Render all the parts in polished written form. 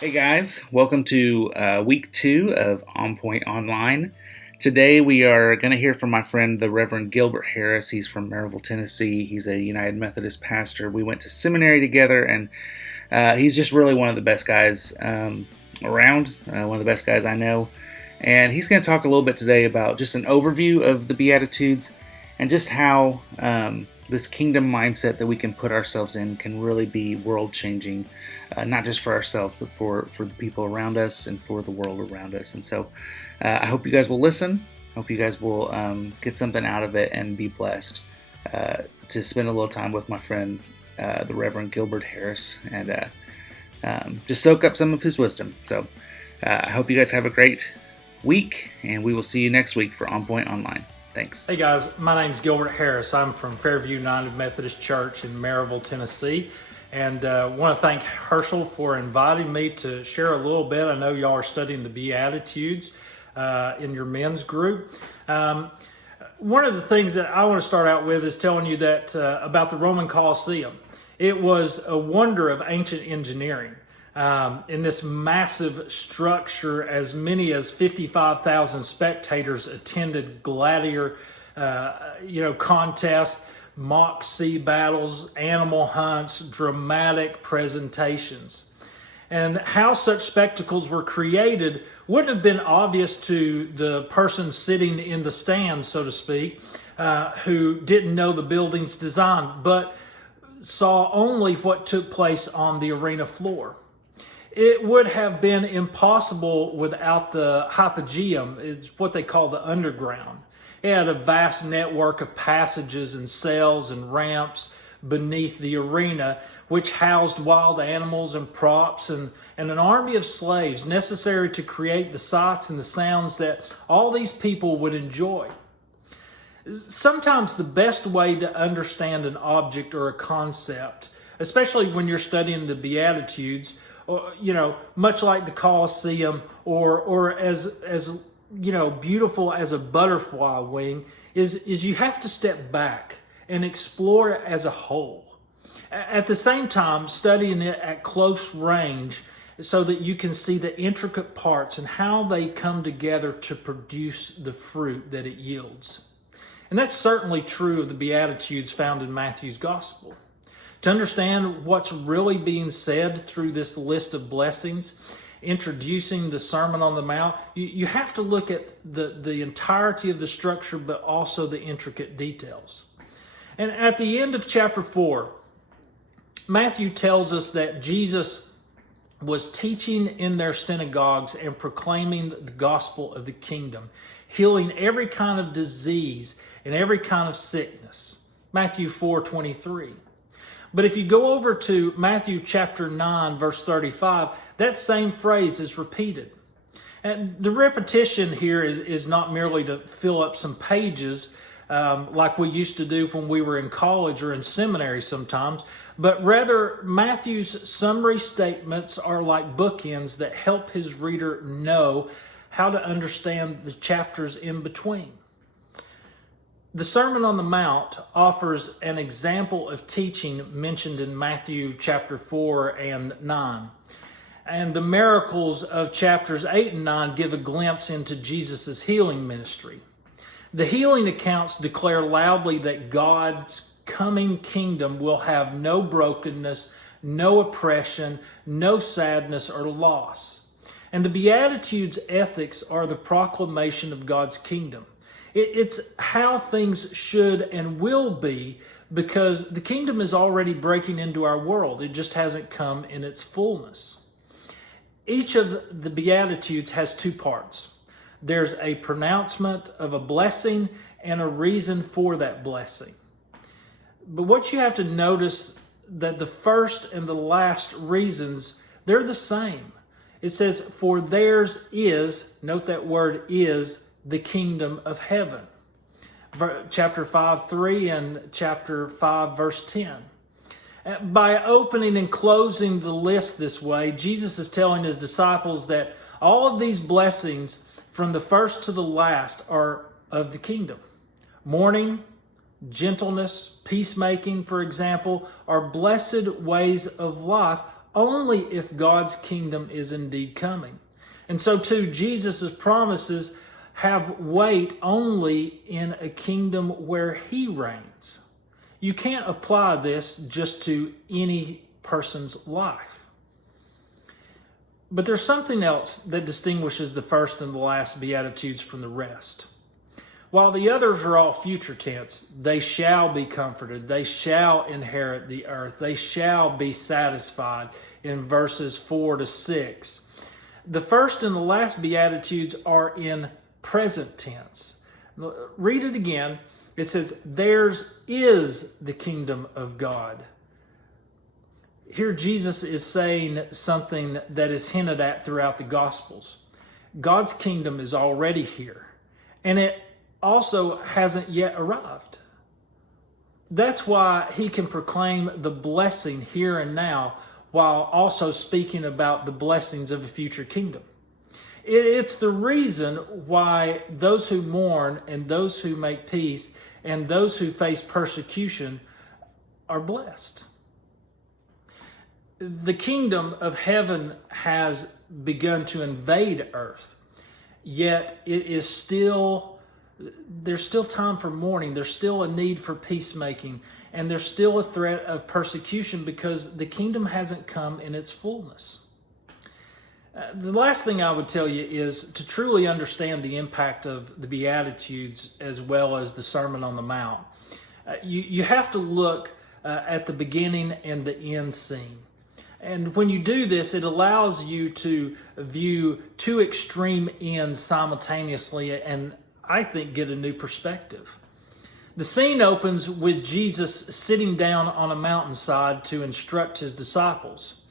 Hey guys, welcome to week 2 of OnPoint Online. Today we are going to hear from my friend, the Reverend Gilbert Harris. He's from Maryville, Tennessee. He's a United Methodist pastor. We went to seminary together, and he's just really one of the best guys around, one of the best guys I know. And he's going to talk a little bit today about just an overview of the Beatitudes and just how this kingdom mindset that we can put ourselves in can really be world-changing, not just for ourselves, but for the people around us and for the world around us. And so I hope you guys will listen. I hope you guys will get something out of it and be blessed to spend a little time with my friend, the Reverend Gilbert Harris, and just soak up some of his wisdom. So I hope you guys have a great week, and we will see you next week for OnPoint Online. Thanks. Hey guys, my name's Gilbert Harris. I'm from Fairview United Methodist Church in Maryville, Tennessee, and want to thank Herschel for inviting me to share a little bit. I know y'all are studying the Beatitudes in your men's group. One of the things that I want to start out with is telling you that about the Roman Colosseum. It was a wonder of ancient engineering. In this massive structure, as many as 55,000 spectators attended gladiator, contests, mock sea battles, animal hunts, dramatic presentations. And how such spectacles were created wouldn't have been obvious to the person sitting in the stands, so to speak, who didn't know the building's design, but saw only what took place on the arena floor. It would have been impossible without the hypogeum. It's what they call the underground. It had a vast network of passages and cells and ramps beneath the arena, which housed wild animals and props and an army of slaves necessary to create the sights and the sounds that all these people would enjoy. Sometimes the best way to understand an object or a concept, especially when you're studying the Beatitudes, or, much like the Colosseum, or as beautiful as a butterfly wing, is you have to step back and explore it as a whole. At the same time, studying it at close range so that you can see the intricate parts and how they come together to produce the fruit that it yields. And that's certainly true of the Beatitudes found in Matthew's Gospel. To understand what's really being said through this list of blessings, introducing the Sermon on the Mount, you have to look at the entirety of the structure, but also the intricate details. And at the end of chapter 4, Matthew tells us that Jesus was teaching in their synagogues and proclaiming the gospel of the kingdom, healing every kind of disease and every kind of sickness. Matthew 4:23. But if you go over to Matthew chapter 9, verse 35, that same phrase is repeated. And the repetition here is not merely to fill up some pages like we used to do when we were in college or in seminary sometimes, but rather Matthew's summary statements are like bookends that help his reader know how to understand the chapters in between. The Sermon on the Mount offers an example of teaching mentioned in Matthew chapter 4 and 9. And the miracles of chapters 8 and 9 give a glimpse into Jesus' healing ministry. The healing accounts declare loudly that God's coming kingdom will have no brokenness, no oppression, no sadness or loss. And the Beatitudes' ethics are the proclamation of God's kingdom. It's how things should and will be, because the kingdom is already breaking into our world. It just hasn't come in its fullness. Each of the Beatitudes has two parts. There's a pronouncement of a blessing and a reason for that blessing. But what you have to notice that the first and the last reasons, they're the same. It says, for theirs is, note that word is, the kingdom of heaven. Chapter 5:3 and chapter 5 verse 10. By opening and closing the list this way, Jesus is telling his disciples that all of these blessings from the first to the last are of the kingdom. Mourning, gentleness, peacemaking, for example, are blessed ways of life only if God's kingdom is indeed coming. And so too, Jesus' promises have weight only in a kingdom where he reigns. You can't apply this just to any person's life. But there's something else that distinguishes the first and the last Beatitudes from the rest. While the others are all future tense, they shall be comforted, they shall inherit the earth, they shall be satisfied in verses 4 to 6. The first and the last Beatitudes are in present tense. Read it again. It says, theirs is the kingdom of God. Here Jesus is saying something that is hinted at throughout the Gospels. God's kingdom is already here, and it also hasn't yet arrived. That's why he can proclaim the blessing here and now while also speaking about the blessings of a future kingdom. It's the reason why those who mourn and those who make peace and those who face persecution are blessed. The kingdom of heaven has begun to invade earth, yet there's still time for mourning. There's still a need for peacemaking, and there's still a threat of persecution because the kingdom hasn't come in its fullness. The last thing I would tell you is to truly understand the impact of the Beatitudes as well as the Sermon on the Mount. You have to look at the beginning and the end scene. And when you do this, it allows you to view two extreme ends simultaneously and I think get a new perspective. The scene opens with Jesus sitting down on a mountainside to instruct his disciples.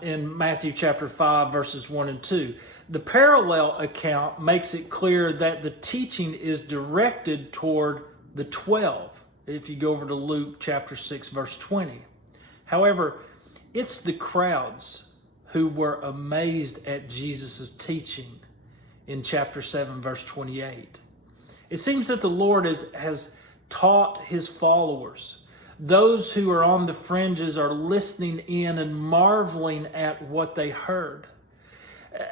In Matthew chapter 5, verses 1 and 2. The parallel account makes it clear that the teaching is directed toward the 12, if you go over to Luke chapter 6, verse 20. However, it's the crowds who were amazed at Jesus' teaching in chapter 7, verse 28. It seems that the Lord has taught his followers. Those who are on the fringes are listening in and marveling at what they heard.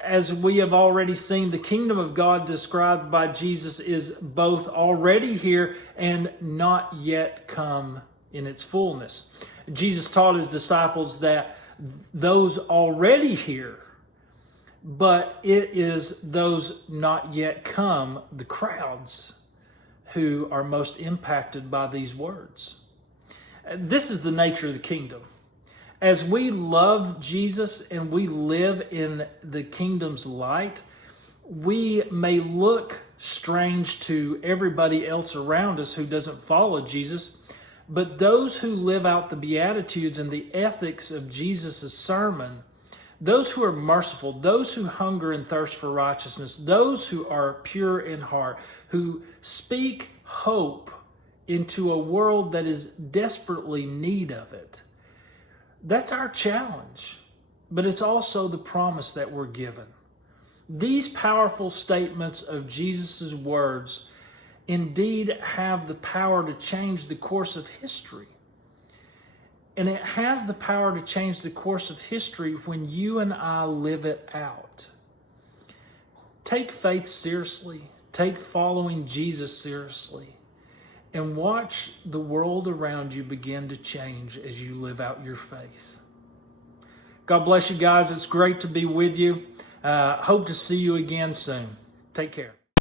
As we have already seen, the kingdom of God described by Jesus is both already here and not yet come in its fullness. Jesus taught his disciples that those already here, but it is those not yet come, the crowds, who are most impacted by these words. This is the nature of the kingdom. As we love Jesus and we live in the kingdom's light, we may look strange to everybody else around us who doesn't follow Jesus, but those who live out the Beatitudes and the ethics of Jesus' sermon, those who are merciful, those who hunger and thirst for righteousness, those who are pure in heart, who speak hope into a world that is desperately in need of it. That's our challenge, but it's also the promise that we're given. These powerful statements of Jesus' words indeed have the power to change the course of history. And it has the power to change the course of history when you and I live it out. Take faith seriously. Take following Jesus seriously. And watch the world around you begin to change as you live out your faith. God bless you guys. It's great to be with you. Hope to see you again soon. Take care.